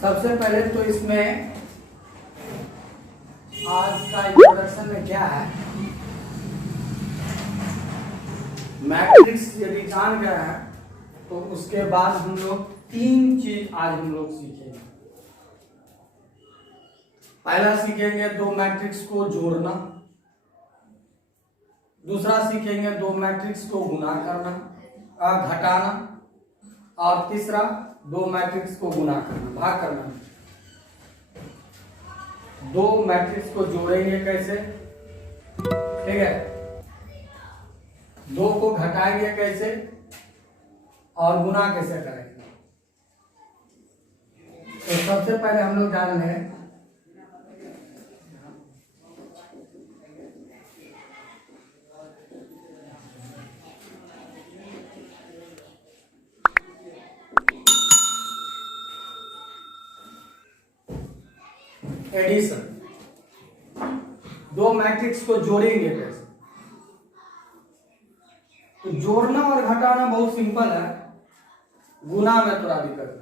सबसे पहले तो इसमें आज का इंट्रोडक्शन में क्या है, मैट्रिक्स यदि जान गए हैं तो उसके बाद हम लोग तीन चीज आज हम लोग सीखेंगे। पहला सीखेंगे दो मैट्रिक्स को जोड़ना, दूसरा सीखेंगे दो मैट्रिक्स को गुणा करना घटाना, और तीसरा दो मैट्रिक्स को गुणा करना भाग करना। दो मैट्रिक्स को जोड़ेंगे कैसे, ठीक है, दो को घटाएंगे कैसे और गुणा कैसे करेंगे। तो सबसे पहले हम लोग जान लें एडिशन। दो मैट्रिक्स को जोड़ेंगे कैसे। तो जोड़ना और घटाना बहुत सिंपल है, गुना में थोड़ा दिक्कत है।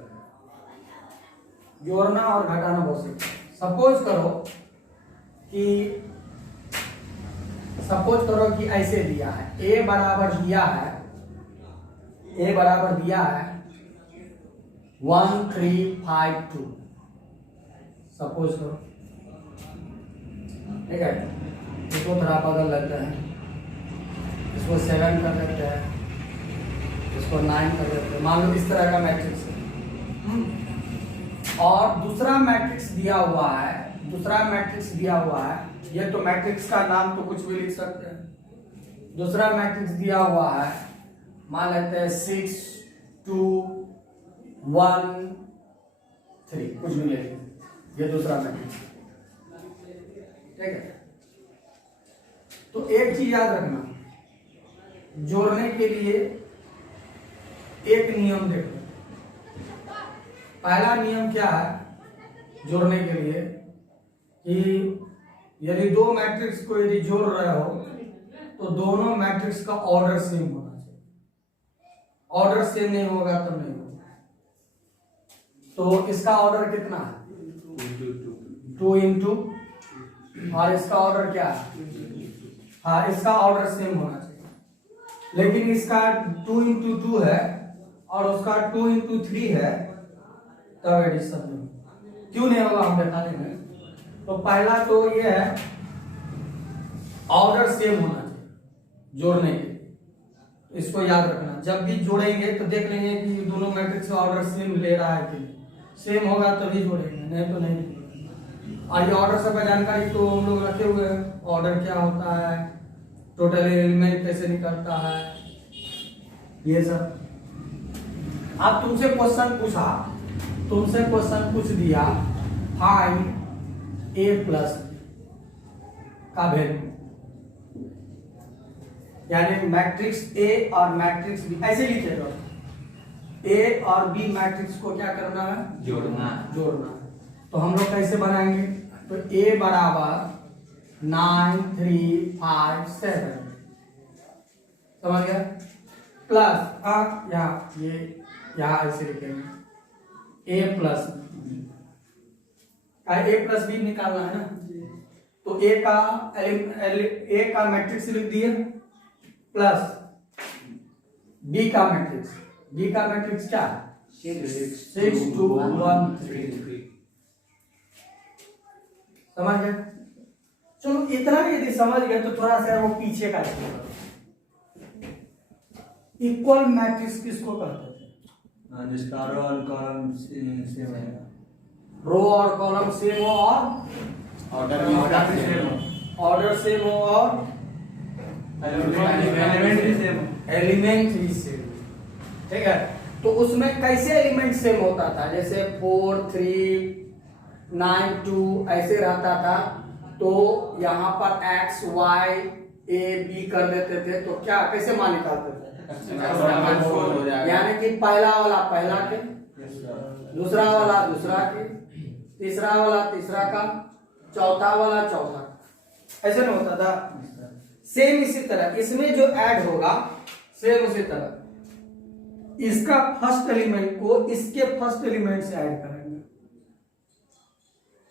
जोड़ना और घटाना बहुत सिंपल। सपोज करो कि ऐसे दिया है, a बराबर दिया है 1 3 5 2। सपोज करो, ठीक है, इसको थोड़ा बदल लगता है, इसको 7 कर देते हैं, इसको 9 कर देते हैं। मान लो इस तरह का मैट्रिक्स है। और दूसरा मैट्रिक्स दिया हुआ है, ये तो मैट्रिक्स का नाम तो कुछ भी लिख सकते हैं। दूसरा मैट्रिक्स दिया हुआ है, मान लेते हैं 6 2 1 3, कुछ भी ले लेते, ये दूसरा मैट्रिक्स, ठीक है। तो एक चीज याद रखना, जोड़ने के लिए एक नियम देखो। पहला नियम क्या है जोड़ने के लिए, कि यदि दो मैट्रिक्स को यदि जोड़ रहे हो तो दोनों मैट्रिक्स का ऑर्डर सेम होना चाहिए। ऑर्डर सेम नहीं होगा तो नहीं होगा। तो इसका ऑर्डर कितना है 2 इंटू, और इसका ऑर्डर क्या है, हाँ, इसका ऑर्डर सेम होना चाहिए। लेकिन इसका 2 इंटू 2 है और उसका 2 इंटू 3 है, तब एडिशन नहीं। क्यों नहीं होगा हम बता देंगे। तो पहला तो ये है, ऑर्डर सेम होना चाहिए जोड़ने के। इसको याद रखना, जब भी जोड़ेंगे तो देख लेंगे कि दोनों मैट्रिक्स का ऑर्डर सेम ले रहा है कि नहीं। सेम होगा तभी जोड़ेंगे, नहीं तो नहीं। और ये ऑर्डर सब जानकारी तो हम लोग रखे हुए हैं, ऑर्डर क्या होता है, टोटल एलिमेंट कैसे निकलता है, ये सब। अब तुमसे क्वेश्चन पूछ दिया, फाइंड a प्लस का वैल्यू, यानी मैट्रिक्स A और मैट्रिक्स B ऐसे लिखेगा। A और B मैट्रिक्स को क्या करना है, जोड़ना। तो हम लोग कैसे बनाएंगे, तो A बराबर 9 3 5 7, समझ गया, प्लस यहाँ ऐसे लिखेंगे A प्लस B निकालना है ना। तो A का मैट्रिक्स लिख दिए, प्लस B का मैट्रिक्स क्या है 6 2 1 3। समझ गए। चलो इतना यदि समझ गए तो थोड़ा सा वो पीछे का इक्वल मैट्रिक्स किसको कहते थे, जिसका रो और कॉलम सेम है, रो और कॉलम सेम हो और ऑर्डर सेम हो और एलिमेंट भी सेम, ठीक है। तो उसमें कैसे एलिमेंट सेम होता था, जैसे 4 3 9 2 ऐसे रहता था। तो यहाँ पर x y a b कर देते थे, तो क्या कैसे मान निकालते थे, यानी कि पहला वाला पहला के, दूसरा वाला दूसरा के, तीसरा वाला तीसरा का, चौथा वाला चौथा, ऐसे नहीं होता था। सेम इसी तरह इसमें जो ऐड होगा सेम उसी तरह इसका फर्स्ट एलिमेंट को इसके फर्स्ट एलिमेंट से ऐड करेंगे,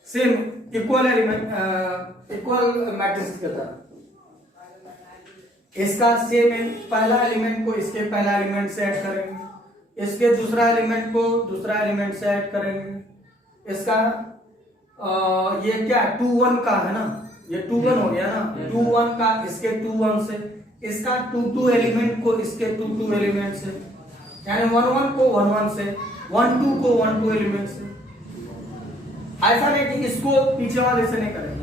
same equal element equal matrix के तरह इसका सेम पहला एलिमेंट को इसके पहला एलिमेंट से ऐड करेंगे, इसके दूसरा एलिमेंट को दूसरा एलिमेंट से ऐड करेंगे। इसका ये क्या 2 1 का है ना, ये 2 1 हो गया ना, 2 1 का इसके 2 1 से, इसका 2 2 एलिमेंट को इसके 2 2 एलिमेंट से, यानी 1 1 को 1 1 से, 1 2 को 1 2 एलिमेंट से। ऐसा नहीं कि इसको पीछे वाले से नहीं करेंगे,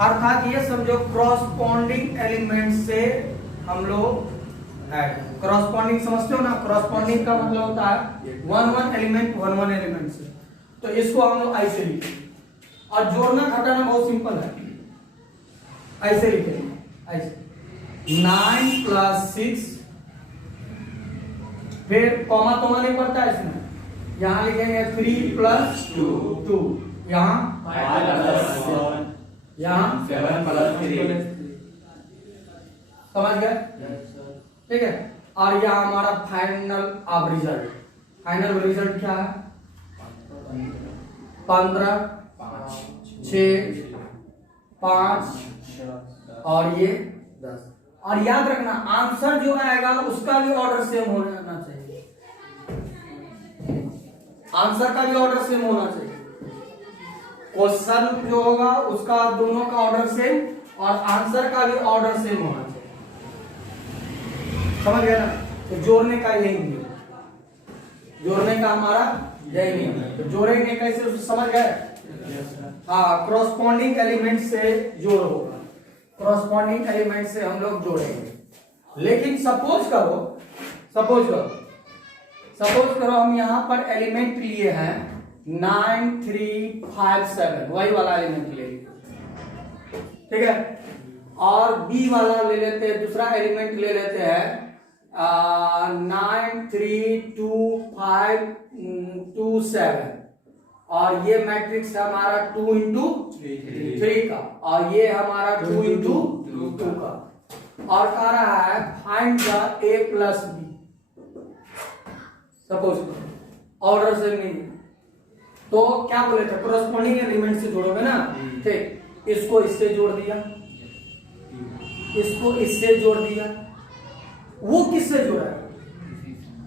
अर्थात ये समझो क्रॉसपॉन्डिंग एलिमेंट से हम लोग क्रॉसपॉन्डिंग समझते हो ना, क्रॉसपॉन्डिंग का मतलब होता है 1 1 एलिमेंट 1 1 एलिमेंट से। तो इसको हम लोग ऐसे लिखेंगे और जोड़ना घटाना बहुत सिंपल है, ऐसे लिखेंगे ऐसे 9 + 6, फिर कॉमा तो नहीं पड़ता है इसमें, यहां लिखेंगे 3 + 2, यहां 7 + 3, समझ गए? ठीक है। और यह हमारा फाइनल रिजल्ट, फाइनल रिजल्ट क्या है? 15 6 5 और ये 10। और याद रखना आंसर जो आएगा उसका भी ऑर्डर सेम होना चाहिए, आंसर का भी ऑर्डर सेम होना चाहिए। क्वेश्चन जो होगा उसका दोनों का ऑर्डर सेम और आंसर का भी ऑर्डर सेम होना चाहिए, समझ गए ना? तो जोड़ने का यही नियम, जोड़ने का हमारा यही नियम है। तो जोड़ेंगे कैसे उसे समझ गए? हाँ, क्रॉसपॉन्डिंग एलिमेंट से जोड़ होगा, क्रॉसपॉन्डिंग एलिमेंट से हम लोग जोड़ेंगे। लेकिन सपोज करो हम यहां पर एलिमेंट लिए हैं 9 3 5 7, वही वाला एलिमेंट ले लिए, ठीक है। और बी वाला ले लेते हैं, दूसरा एलिमेंट ले लेते हैं 9 3 2 5 2 7, और ये मैट्रिक्स है हमारा 2 × 3 का, और ये हमारा 2 × 2 का। और कह रहा है find the a + b, suppose order से नहीं, तो क्या बोले थे? क्रॉसपॉन्डिंग एलिमेंट से जोड़ोगे ना, ठीक। इसको इससे जोड़ दिया, इसको इससे जोड़ दिया, वो किससे जोड़ा है?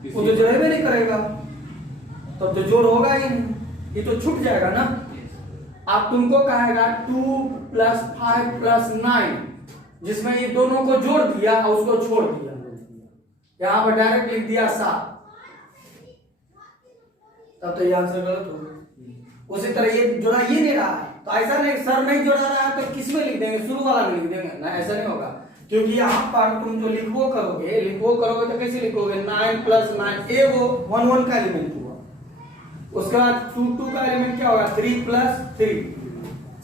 वो तो जोड़े भी नहीं करेगा, तब तो जोड़ होगा ही नहीं, ये तो छूट जाएगा ना। अब तुमको कहेगा 2 + 5 + 9, जिसमें ये दोनों को जोड़ दिया और उसको छोड़ दिया, यहां पर डायरेक्ट लिख दिया 7, तब तो ये आंसर गलत हो गया। उसी तरह ये जोड़ा ये नहीं रहा है, तो ऐसा नहीं सर नहीं जोड़ा रहा है तो किस में लिख देंगे? शुरू वाला में लिख देंगे ना, ऐसा नहीं होगा। क्योंकि यहाँ पर तुम जो लिखो करोगे तो कैसे लिखोगे? 9 + 9, ए वो 1 1 का एलिमेंट हुआ, उसके बाद 2 2 का एलिमेंट क्या होगा? 3 + 3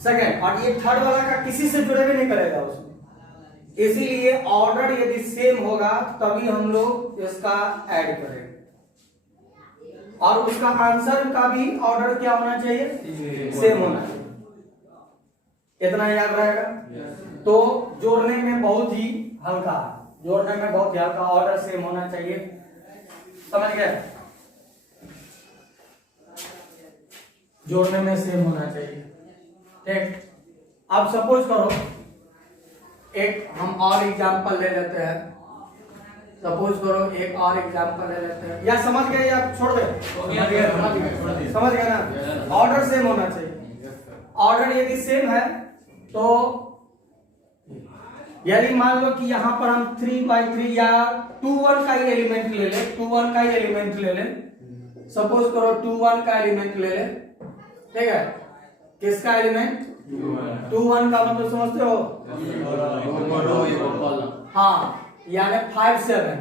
सेकंड, और ये थर्ड वाला का किसी से जुड़े भी नहीं करेगा उसमें। इसीलिए ऑर्डर यदि सेम होगा तभी हम लोग इसका ऐड करेंगे, और उसका आंसर का भी ऑर्डर क्या होना चाहिए? सेम होना चाहिए। इतना याद रहेगा? तो जोड़ने में बहुत ही हल्का है, जोड़ने में बहुत ही हल्का, ऑर्डर सेम होना चाहिए, समझ गए? जोड़ने में सेम होना चाहिए, ठीक। अब सपोज करो एक हम और एग्जांपल ले लेते हैं, सपोज करो एक और एग्जांपल ले लेते हैं, या समझ गए या छोड़ दे? समझ गए ना? ऑर्डर सेम होना चाहिए। ऑर्डर यदि सेम है तो यदि मान लो कि यहां पर हम 3/3 या 2 1 का ही एलिमेंट ले ले, 2 1 का ही एलिमेंट ले ले, सपोज करो 2 1 का एलिमेंट ले ले, ठीक है। किसका एलिमेंट? 2 1 का मतलब समझते हो? हाँ, यानी 5 7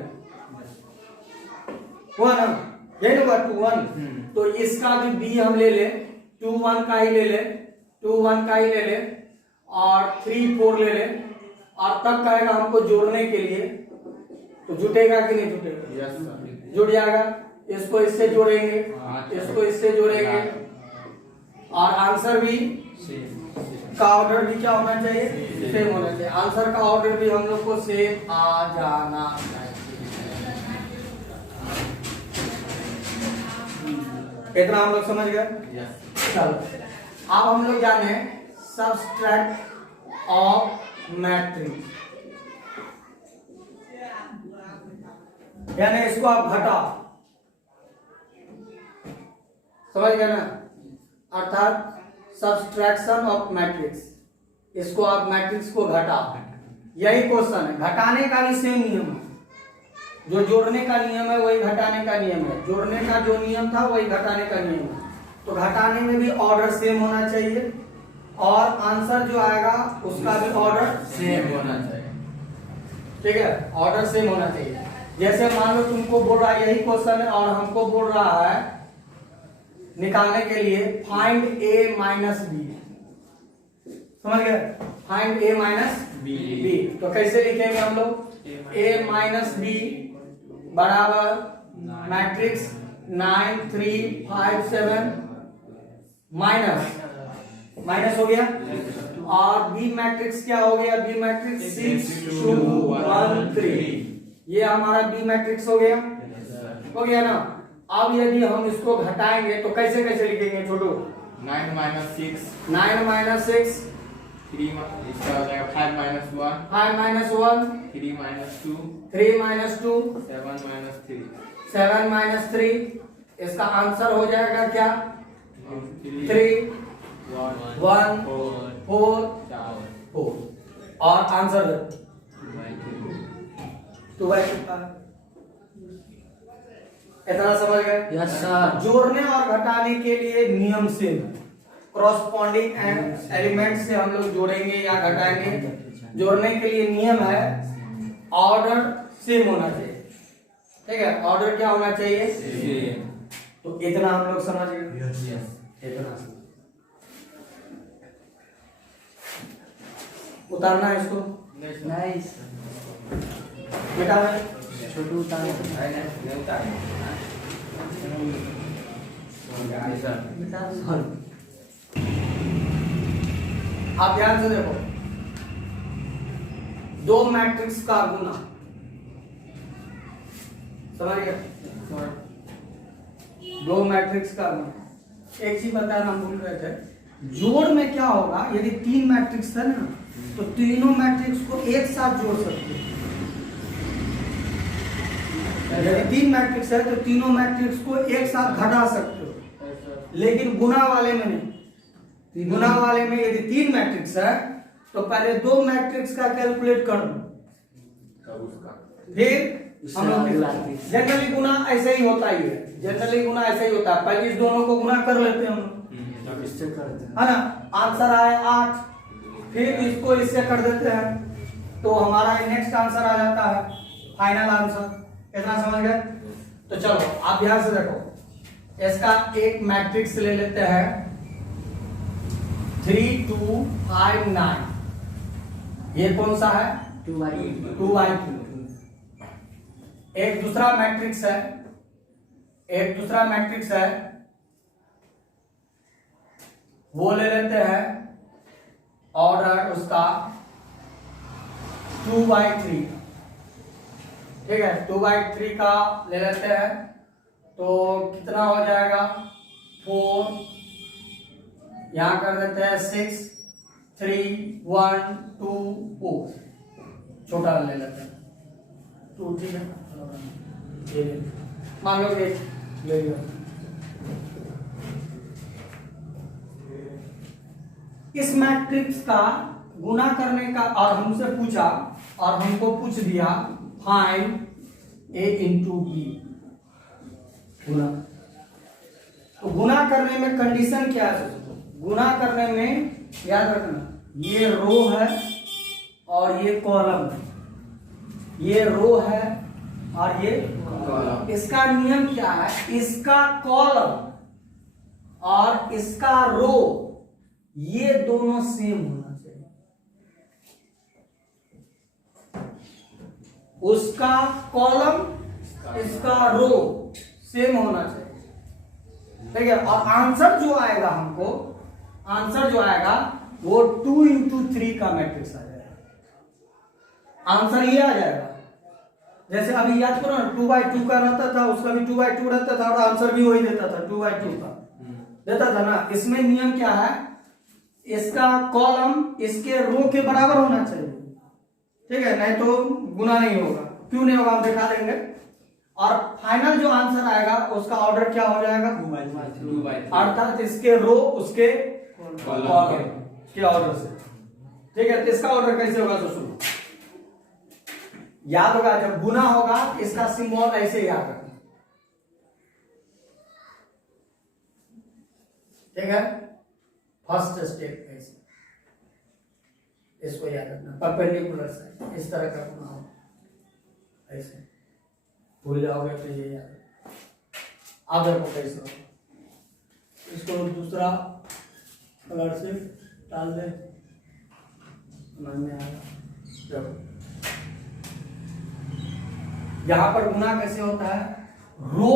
हुआ ना, यही ना 2 1। तो इसका भी बी हम ले ले, 2 1 का ही ले ले, 2 1 का ही ले ले, और 3 4 ले ले, और तब कहेगा हमको जोड़ने के लिए, तो जुटेगा कि नहीं जुटेगा? जुट जाएगा। इसको इससे जोड़ेंगे, इसको इससे जोड़ेंगे, और आंसर भी का ऑर्डर भी क्या होना चाहिए? सेम होना चाहिए। आंसर का ऑर्डर भी हम लोग को सेम आ जाना चाहिए। इतना हम लोग समझ गए? चलो अब हम लोग जाने सबट्रैक्ट ऑफ मैट्रिक्स, यानी इसको आप घटाओ, समझ गए ना, अर्थात सब्सट्रैक्शन ऑफ मैट्रिक्स, इसको आप मैट्रिक्स को घटाओ, यही क्वेश्चन है। घटाने का भी सेम नियम है, जो जोड़ने का नियम है वही घटाने का नियम है, जोड़ने का जो नियम था वही घटाने का नियम है। तो घटाने में भी ऑर्डर सेम होना चाहिए और आंसर जो आएगा उसका भी ऑर्डर सेम होना चाहिए। ठीक है, ऑर्डर सेम होना चाहिए। जैसे मान लो तुमको बोल रहा है यही क्वेश्चन है और हमको बोल रहा है निकालने के लिए फाइंड a माइनस बी, समझ गए, फाइंड a माइनस बी। तो कैसे लिखेंगे हम लोग, a माइनस बी बराबर मैट्रिक्स 9 3 5 7 माइनस हो गया, और बी मैट्रिक्स क्या हो गया, बी मैट्रिक्स 6 2 1 3, ये हमारा बी मैट्रिक्स हो गया ना। अब यदि हम इसको घटाएंगे तो कैसे कैसे लिखेंगे छोटू, 9 माइनस 6 3 इसका हो जाएगा 5 minus 1 5 minus 1 3 minus 2 3 minus 2 7 minus 3 7 minus 3, इसका आंसर हो जाएगा क्या, 3 1 4 4, और आंसर 2/3। इतना समझ गए? Yes sir. जोड़ने और घटाने के लिए नियम सेम, कॉरस्पॉन्डिंग एलिमेंट से हम लोग जोड़ेंगे या घटाएंगे। जोड़ने के लिए नियम है ऑर्डर सेम होना चाहिए, ठीक है, ऑर्डर क्या होना चाहिए सेम। तो इतना हम लोग समझ गए, यस इतना उतारना है इसको, नाइस बेटा छोटू उतार आप ध्यान से देखो, दो मैट्रिक्स का गुना, समझ गए, दो मैट्रिक्स का गुना। एक चीज बताना भूल रहे थे, जोड़ में क्या होगा, यदि तीन मैट्रिक्स है ना तो तीनों मैट्रिक्स को एक साथ जोड़ सकते हैं। यदि तीन मैट्रिक्स है तो तीनों मैट्रिक्स को एक साथ घटा सकते हो, लेकिन गुना वाले में नहीं। गुना वाले में यदि तीन मैट्रिक्स है तो पहले दो मैट्रिक्स का कैलकुलेट कर दो, फिर हम लोग जनरली गुना ऐसे ही होता ही है, जनरली गुना ऐसे ही होता है, पहले इस दोनों को गुना कर लेते हैं हम लोग, इससे करते हैं है ना, आंसर आए 8, फिर इसको इससे कर देते हैं तो हमारा नेक्स्ट आंसर आ जाता है, फाइनल आंसर। इतना समझ गए? तो चलो आप ध्यान से देखो, इसका एक मैट्रिक्स ले लेते हैं 3 2 5 9, ये कौन सा है 2/2। एक दूसरा मैट्रिक्स है, एक दूसरा मैट्रिक्स है, वो ले लेते हैं, ऑर्डर उसका 2/3, ठीक है, 2/3 का ले लेते हैं तो कितना हो जाएगा 4, यहां कर देते हैं 6 3 1 2 4, छोटा ले लेते हैं 2, ठीक है, ये मान लो एक ले लिया। इस मैट्रिक्स का गुना करने का, और हमसे पूछा और हमको पूछ दिया फाइंड a इंटू बी, गुना। तो गुना करने में कंडीशन क्या है, गुना करने में याद रखना ये रो है और ये कॉलम है, ये रो है और ये कॉलम। इसका नियम क्या है, इसका कॉलम और इसका रो ये दोनों सेम होना चाहिए, उसका कॉलम इसका रो सेम होना चाहिए, ठीक है। और आंसर जो आएगा हमको, आंसर जो आएगा वो 2 इंटू 3 का मैट्रिक्स आ जाएगा, आंसर ये आ जाएगा। जैसे अभी याद करो ना 2/2 का रहता था, उसका भी 2/2 रहता था और आंसर भी वही देता था, 2/2 का देता था ना। इसमें नियम क्या है, इसका कॉलम इसके रो के बराबर होना चाहिए, ठीक है, नहीं तो गुना नहीं होगा। क्यों नहीं होगा हम दिखा देंगे। और फाइनल जो आंसर आएगा उसका ऑर्डर क्या हो जाएगा, 2/3 अर्थात इसके रो उसके कॉलम कॉलम के ऑर्डर से, ठीक है। तो इसका ऑर्डर कैसे होगा, तो सुनो, याद होगा जब गुना होगा इसका सिंबल ऐसे याद रखना, ठीक है। फर्स्ट स्टेप ऐसे, इसको याद रखना, परपेंडिकुलर साइड इस तरह का गुना होगा, ऐसे भूल जाओगे तो ये याद रखना। अब देखो कैसे होगा, इसको दूसरा कलर से डाल दे, समझ में आएगा। देखो यहां पर गुना कैसे होता है, रो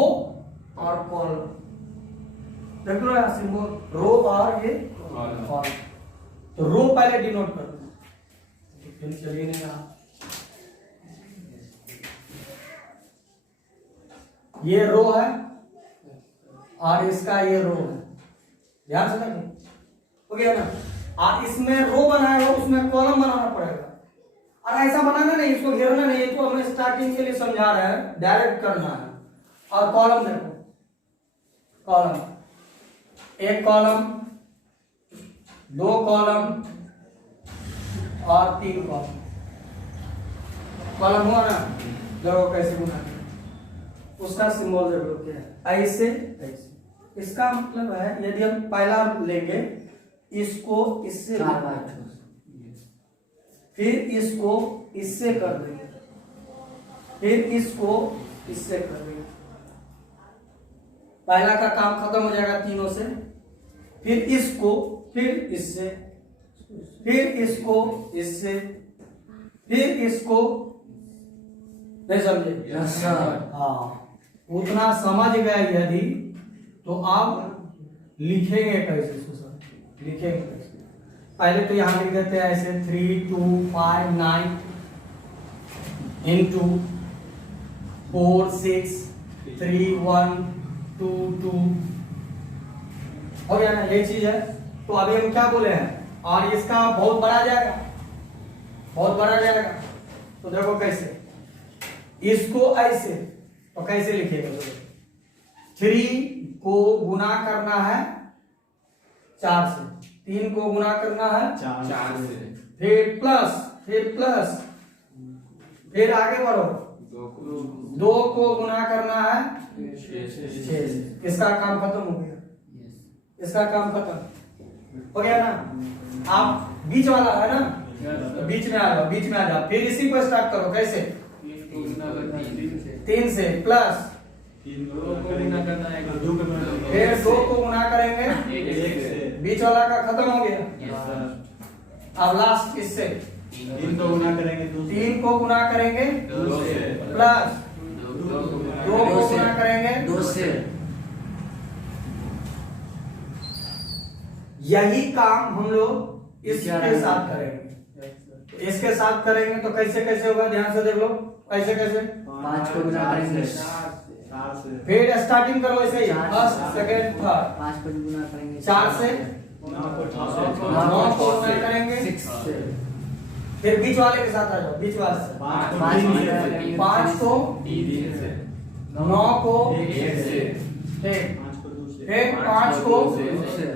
और कॉलम, देख लो यहाँ सिंबल रो और ये कॉलम। तो रो पहले डिनोट कर दो, फिर चलिए नहीं रहा, ये रो है और इसका ये रो है, ध्यान से देखो, हो गया ना। और इसमें रो बनाया हो उसमें कॉलम बनाना पड़ेगा, और ऐसा बनाना नहीं, इसको घेरना नहीं, इसको हमें स्टार्टिंग के लिए समझा रहे हैं, डायरेक्ट करना है। और कॉलम देखो, कॉलम, एक कॉलम, दो कॉलम और तीन कॉलम, कॉलम हुआ ना। देखो कैसे गुना है, उसका सिंबल देख लो क्या है, ऐसे ऐसे। इसका मतलब है यदि हम पहला लेंगे इसको इससे, फिर इसको इससे कर देंगे, फिर इसको इससे कर देंगे, पहला का काम खत्म हो जाएगा तीनों से, फिर इसको, फिर इससे, फिर इसको इससे, फिर इसको, नहीं समझे? Yes sir. हाँ, उतना समझ गए यदि तो आप लिखेंगे कैसे, लिखेंगे कैसे। पहले तो यहां लिख देते हैं ऐसे 3 2 5 9 into 4 6 3 1 2 2, हो गया ना, ये चीज है। तो अभी हम क्या बोले हैं, और इसका बहुत बड़ा जाएगा, बहुत बड़ा जाएगा। तो देखो कैसे, इसको ऐसे, तो कैसे लिखेगा, 3 को गुना करना है 4 से, 3 को गुना करना है 4 से, फिर प्लस, फिर प्लस, फिर आगे बढ़ो, 2 को गुना करना है 6 से। इसका काम खत्म हो गया, इसका काम खत्म हो गया ना। आप बीच वाला है ना, तो बीच में आ जाओ, बीच में आ जाओ, फिर इसी को स्टार्ट करो, कैसे, 3 से प्लस, फिर 2 को गुना करेंगे, बीच वाला का खत्म हो गया। अब लास्ट इससे 3 को गुना करेंगे 3 को गुना करेंगे प्लस 2 को गुना करेंगे 2 से। यही काम हम लोग इसके साथ करेंगे, इसके साथ करेंगे। तो कैसे कैसे होगा, ध्यान से देख लो, कैसे कैसे, 5 को गुना करेंगे, 4 से, फिर स्टार्टिंग करो ऐसे ही, चार फर्स्ट से। सेकंड थर्ड, 5 को गुना करेंगे 4 से, 9 को 9 को गुना करेंगे 6 से। फिर बीच वाले के साथ आ जाओ, बीच वाले से 5 को 5 को 3 से, 9 को 1 से, ठीक, 5 को 2 से, फिर 5 को 2 से।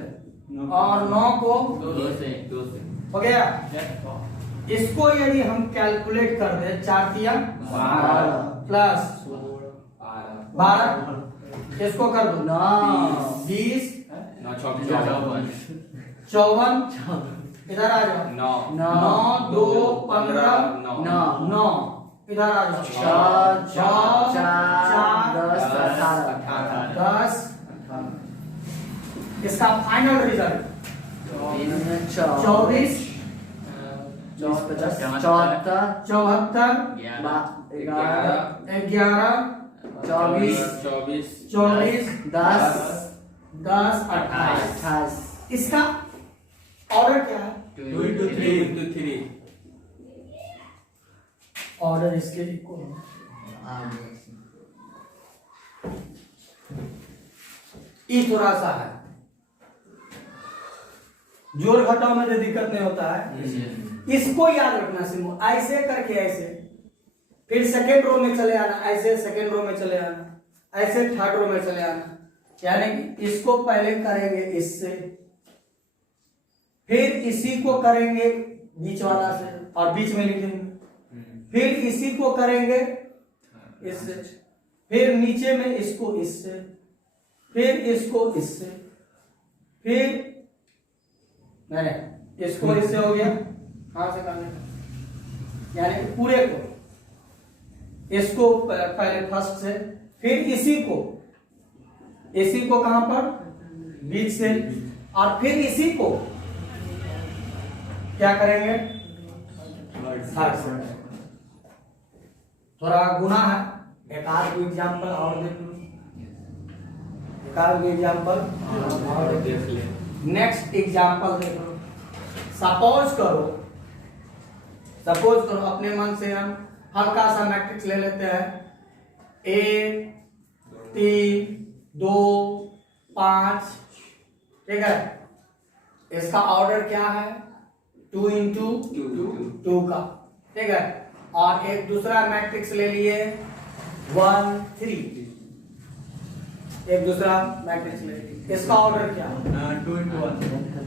और 9 को 2 से, 2 से, हो गया। इसको यदि हम कैलकुलेट कर दे, 4 तिया 12 प्लस 12, इसको कर दो 9 20 9 54 54, इधर आ जाओ, 9 2 15 9, इधर आ जाओ, 4 4 10 18 10। इसका फाइनल रिजल्ट 24 74 74 11 11 24 24 10 10 28। इसका ऑर्डर क्या है, 2 into 3, ऑर्डर इसके इक्वल ई थोड़ा सा है, जोड़ घटाव में तो दिक्कत नहीं होता है। इसको याद रखना सिमो, ऐसे करके ऐसे, फिर सेकेंड रो में चले आना, ऐसे सेकेंड रो में चले आना, ऐसे थर्ड रो में चले आना। यानी कि इसको पहले करेंगे इससे, फिर इसी को करेंगे बीच वाला से और बीच में लिखेंगे, फिर इसी को करेंगे इससे, फिर नीचे में इसको इससे, फिर इसको इससे, फिर नहीं इसको इससे हो गया, कहां से करने, यानी पूरे को, इसको पहले फर्स्ट से, फिर इसी को कहां पर, बीच से, और फिर इसी को क्या करेंगे, थर्ड से। थोड़ा गुना है, एक आध एग्जाम्पल और देख लो, एक आध एग्जाम्पल और देख ले। नेक्स्ट एग्जाम्पल देख लो। सपोज करो अपने मन से हम हल्का सा मैट्रिक्स ले लेते हैं, 1 3 2 5, ठीक है। इसका ऑर्डर क्या है, 2 into 2 का, ठीक है। और एक दूसरा मैट्रिक्स ले लिए 1 3, एक दूसरा मैट्रिक्स ले लिए, इसका ऑर्डर क्या है, 2 into 1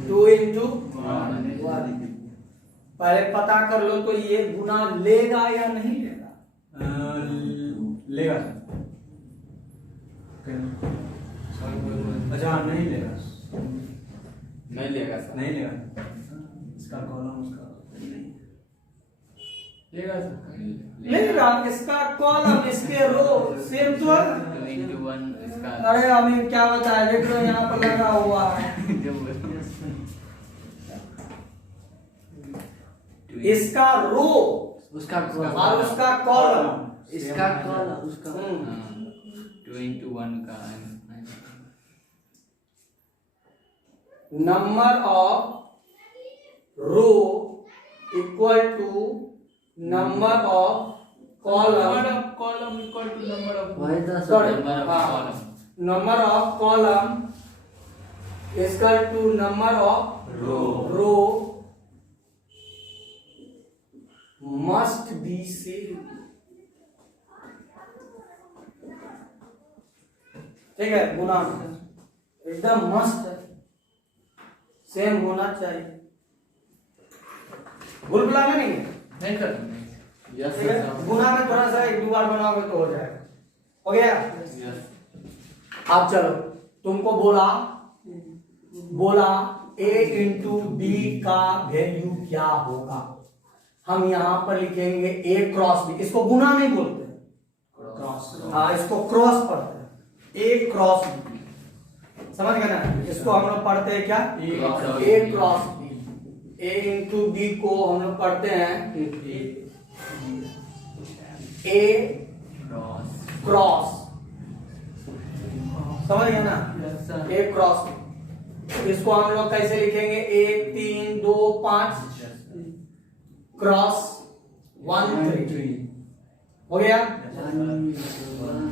2 into 1। पहले पता कर लो तो ये गुना लेगा या नहीं लेगा, लेगा। अच्छा नहीं लेगा, नहीं लेगा सर, नहीं लेगा, इसका कॉलम उसका लेगा सर, लेगा। इसका कॉलम इसके रो सेम तो है। 2 into 1 इसका। अरे हमें क्या बताया, देख लो यहाँ पर लगा हुआ है, इसका रो उसका कॉलम और उसका कॉलम, इसका कॉलम उसका 2 into 1 का number of row equal to number of column, column equal to number of वही तो Sorry. number of हाँ। column. Number of column equal to number of row must be same, ठीक है। गुना एकदम मस्त सेम होना चाहिए, भूल भुलाना नहीं है, नहीं सर, यस ठीक है। गुना में थोड़ा सा एक दो बार बनाओगे तो हो जाएगा, हो गया। यस। अब चलो, तुमको बोला a इंटू बी का वैल्यू क्या होगा, हम यहां पर लिखेंगे a क्रॉस b, इसको गुना नहीं बोलते, क्रॉस, हाँ इसको क्रॉस पढ़ते हैं, a क्रॉस b, समझ गए ना। इसको हम लोग पढ़ते हैं क्या, a cross b, a into B को हम लोग पढ़ते हैं a क्रॉस, समझ गए ना, a क्रॉस b। इसको हम लोग कैसे लिखेंगे, 1 3 2 5 क्रॉस 1 3, हो गया।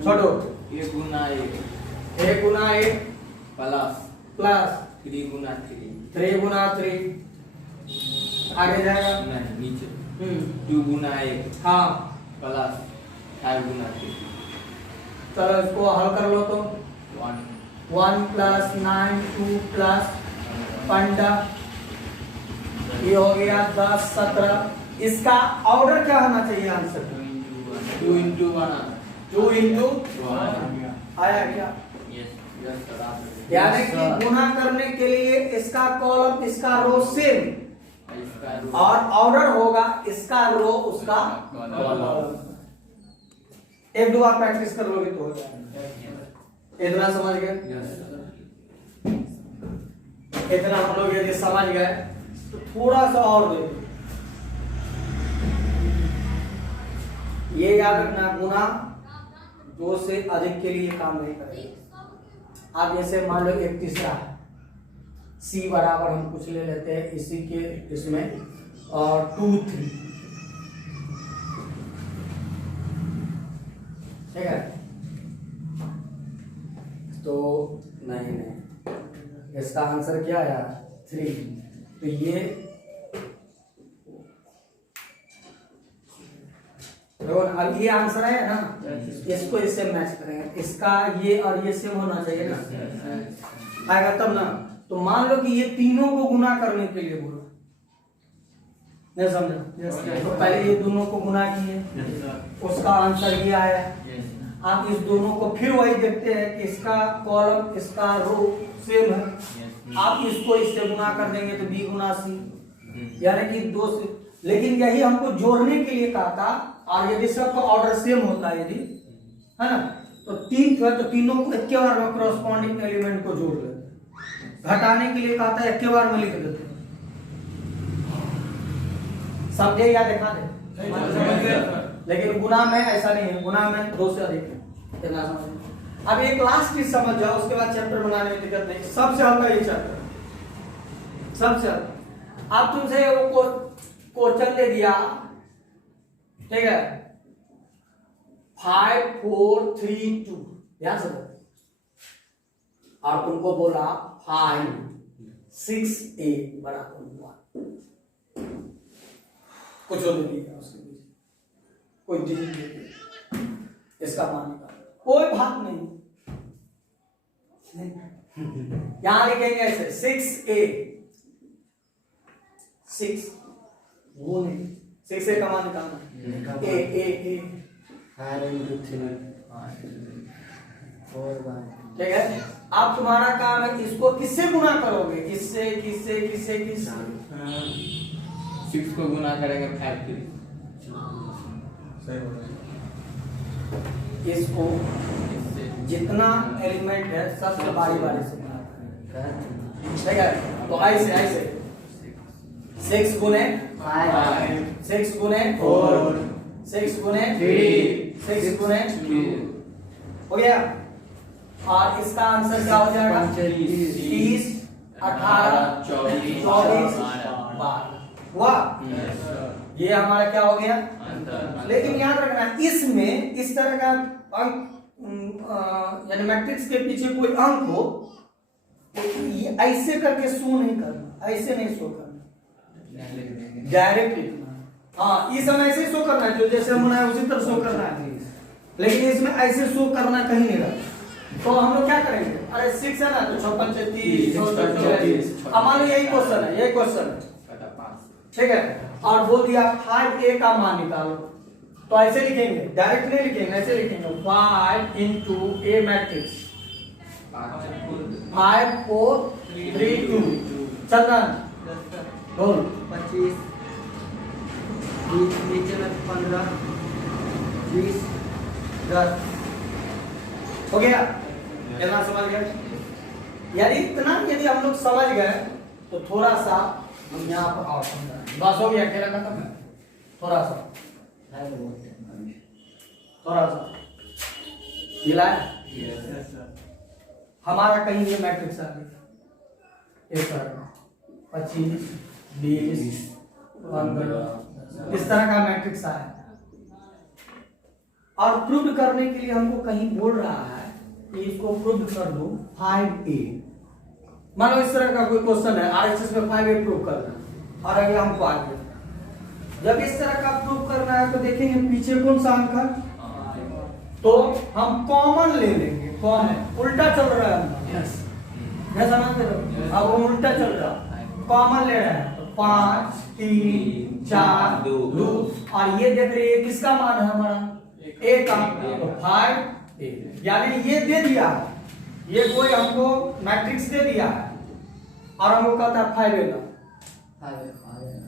छोड़ो, 1 गुना 1 1 गुना 1 प्लस 3 गुना 3, 3 गुना 3, आगे जाएगा, नहीं नीचे 2 गुना 1 हाँ। प्लस 5 गुना 3, चलो इसको हल कर लो तो 1 1 प्लस 9 2 प्लस 15, ये हो गया 10 17। इसका ऑर्डर क्या होना चाहिए आंसर, 2 into 1 2 इंटू 1। आया क्या, यस यस सर, आप यानी कि गुना करने के लिए इसका कॉलम इसका रो सेम, इसका रो और ऑर्डर होगा इसका रो उसका कॉलम। एक दो बार प्रैक्टिस कर लोगे तो हो जाएगा। इतना समझ गए, यस इतना हम लोग यदि समझ गए तो थोड़ा सा और देखो, ये याद रखना, गुना 2 से अधिक के लिए काम नहीं करेगा। अब जैसे मान लो एक तीसरा है, सी बराबर हम कुछ ले लेते हैं इसी के इसमें, और 2 3, ठीक है। तो नहीं इसका आंसर क्या है 3, तो ये देखो अब ये आंसर है ना, इसको इससे मैच करेंगे, इसका ये और ये सेम होना चाहिए ना, आएगा तब ना। तो मान लो कि ये तीनों को गुना करने के लिए बोला, नहीं समझा? तो पहले ये दोनों को गुना किए, उसका आंसर ये आया। आप इस दोनों को फिर वही देखते हैं कि इसका कॉलम इसका रो सेम है, आप इसको इससे गुना कर देंगे तो बी गुना सी, यानी कि दो से। लेकिन यही हमको जोड़ने के लिए कहा था, और यदि सबका ऑर्डर सेम होता है यदि, है ना, तो तीन है तो तीनों को एक बार में करस्पॉन्डिंग एलिमेंट को जोड़ लेते। घटाने के लिए कहा था एक बार में लिख देते। समझे या दिखा दे? लेकिन गुना में ऐसा नहीं है, गुना में दो से अधिक है, इतना समझ। अब एक लास्ट चीज समझ जाओ, उसके बाद चैप्टर बनाने में दिक्कत नहीं। सबसे हल्का ये चैप्टर, सबसे हल्का। अब तुमसे वो क्वेश्चन दे दिया, ठीक है, 5 4 3 2, ध्यान से, और तुमको बोला 5 6 8 बराबर 1, कुछ हो नहीं है उसके बीच, कोई डिजिट नहीं, इसका मान निकालो, कोई बात नहीं। यहां लिखेंगे ऐसे 6 a 6, वो नहीं, 6 a का मान निकालना, a a a 5 into 3 4 1। ठीक है, आप तुम्हारा काम है इसको किससे गुना करोगे, किससे किससे किससे किससे, 6 को गुना करेंगे 5 3, सही बोल रहे हैं। इसको जितना एलिमेंट है सबसे बारी बारी से गुना करेंगे, ठीक है। तो ऐसे ऐसे 6 गुने 5 6 गुने 4 6 गुने 3 6 गुने 2 हो गया। और इसका आंसर क्या हो जाएगा, 30 30 18 24 24 12 हुआ। ये हमारा क्या हो गया। लेकिन याद रखना इसमें इस तरह का अंक यानी मैट्रिक्स के पीछे कोई अंक हो तो ये ऐसे करके शो नहीं करना, ऐसे नहीं शो करना, डायरेक्ट लिखना। हाँ, इस समय ऐसे शो करना है, जो जैसे हम बनाए उसी तरह शो करना है, लेकिन इसमें ऐसे शो करना कहीं नहीं रहा। तो हम लोग क्या करेंगे, अरे 6 है ना तो 6 5 30 अब मान लो यही क्वेश्चन है, यही क्वेश्चन है, ठीक है। और बोल दिया 5a का मान निकालो, तो ऐसे लिखेंगे, डायरेक्ट नहीं लिखेंगे, ऐसे लिखेंगे 5 into a मैट्रिक्स 5 4 3 2। चंदन बोल 25 नीचे में 15 20 10 हो गया। कितना समझ गए? यदि इतना यदि हम लोग समझ गए तो थोड़ा सा हम यहाँ पर और समझाएं। बस हो गया, खेला खत्म है। थोड़ा सा मिला है। हमारा कहीं ये मैट्रिक्स आ गया, एक 25 20 15 इस तरह का मैट्रिक्स आया, और प्रूव करने के लिए हमको कहीं बोल रहा है कि इसको प्रूव कर दो 5a। मानो इस तरह का कोई क्वेश्चन है, आरएचएस में 5a प्रूव करना, और अभी हमको आ गया। जब इस तरह का प्रूव करना है तो देखेंगे पीछे कौन सा अंक है, तो हम कॉमन ले लेंगे। कॉमन उल्टा चल रहा है हमका, क्या समझ रहे हो? अब वो उल्टा चल रहा है, कॉमन ले रहा है, तो 5 3 4 2, और ये देख रहे हैं किसका मान है हमारा, a का, तो 5a, यानी ये दे दिया है, ये कोई हमको मैट्रिक्स दे दिया है और हमको कहता है 5a का,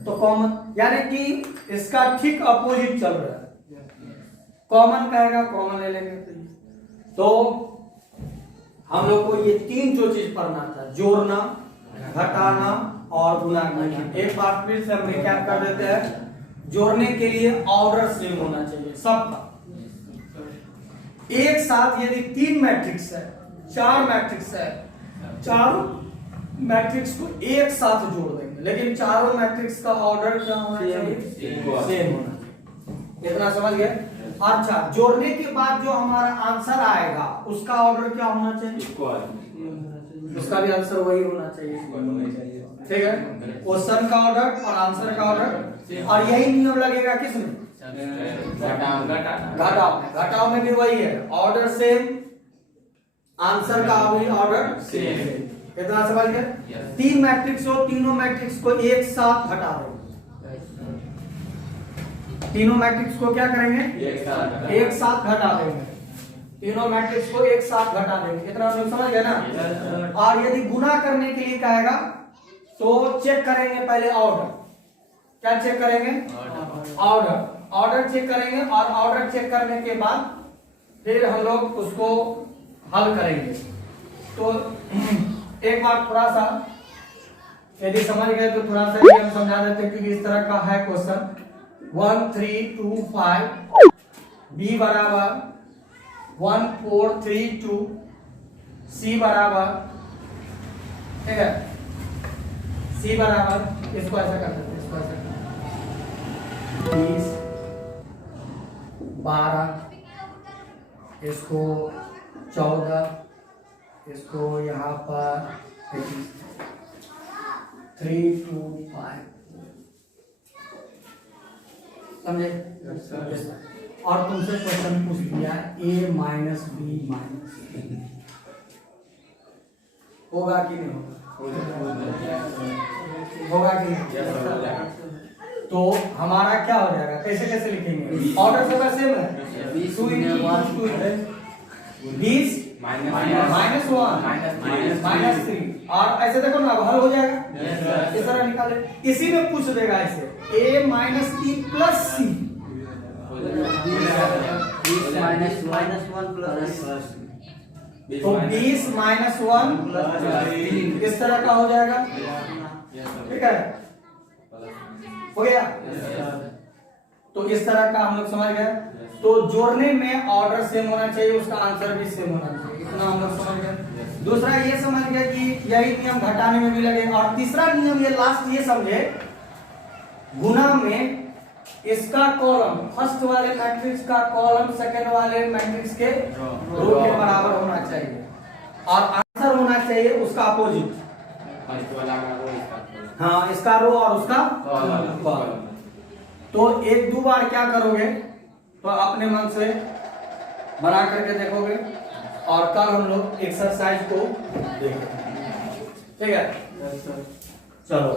तो कॉमन, यानी कि इसका ठीक अपोजिट चल रहा है। कॉमन कहेगा, कॉमन ले लेंगे। तो हम लोग को ये तीन जो चीज पढ़ना था, जोड़ना, घटाना और गुना करना। एक बार फिर से हम रिकैप कर देते हैं। जोड़ने के लिए ऑर्डर सेम होना चाहिए सबका। एक साथ यदि 3 मैट्रिक्स है, 4 मैट्रिक्स है, चारों मैट्रिक्स को एक साथ जोड़ देंगे, लेकिन चारों मैट्रिक्स का ऑर्डर क्या होना चाहिए, सेम होना चाहिए। इतना समझ गए? अच्छा, जोड़ने के बाद जो हमारा आंसर आएगा उसका ऑर्डर क्या होना चाहिए, उसका भी आंसर वही होना चाहिए। ठीक है, क्वेश्चन का ऑर्डर और आंसर का ऑर्डर, और यही नियम लगेगा किसमें? घटाव में भी वही है, ऑर्डर सेम, आंसर का भी ऑर्डर सेम। कितना समझ गए? तीन मैट्रिक्स हो, तीनों मैट्रिक्स को एक साथ घटा दो। तीनों मैट्रिक्स को क्या करेंगे? एक साथ घटा देंगे। तीनों मैट्रिक्स को एक साथ घटा देंगे। इतना लोग समझ गए ना? और यदि गुना करने के लिए कहेगा तो चेक करेंगे पहले ऑर्डर। क्या चेक करेंगे? ऑर्डर। ऑर्डर चेक करेंगे और ऑर्डर चेक करने के बाद फिर हम लोग उसको हल करेंगे। तो एक बार थोड़ा सा यदि समझ गए तो थोड़ा सा ये हम समझा देते हैं कि इस तरह का है क्वेश्चन 1 3 2 5 बी बराबर 1 4 3 2 सी बराबर, ठीक है, सी बराबर, इसको ऐसा कर देते हैं, इसको ऐसा 20 12, इसको 14, इसको यहाँ पर 3 2 5, समझे? और तुमसे क्वेश्चन पूछ दिया a माइनस बी माइनस, होगा कि नहीं होगा कि नहीं? तो हमारा क्या हो जाएगा? कैसे कैसे लिखेंगे? ऑर्डर सबका सेम है, 20 माइनस 1 माइनस 3, और ऐसे देखो ना हल हो जाएगा। इस तरह निकाले, इसी में पूछ देगा ऐसे a minus B plus C, minus 1 plus, तो 20 माइनस 1 इस तरह का हो जाएगा। ठीक है, हो गया? तो इस तरह का हम लोग समझ गए। तो जोड़ने में ऑर्डर सेम होना चाहिए, उसका आंसर भी सेम होना चाहिए, इतना हम लोग समझ गए। दूसरा ये समझ गए कि यही नियम घटाने में भी लगेगा। और तीसरा नियम ये लास्ट ये समझे, गुना में इसका कॉलम, फर्स्ट वाले मैट्रिक्स का कॉलम सेकंड वाले मैट्रिक्स के रो के बराबर होना चाहिए, और आंसर होना चाहिए उसका अपोजिट। हाँ, इसका रो और उसका कॉलम। तो एक दो बार क्या करोगे तो अपने मन से बना करके देखोगे, और कल हम लोग एक्सरसाइज को देखेंगे। ठीक है, चलो।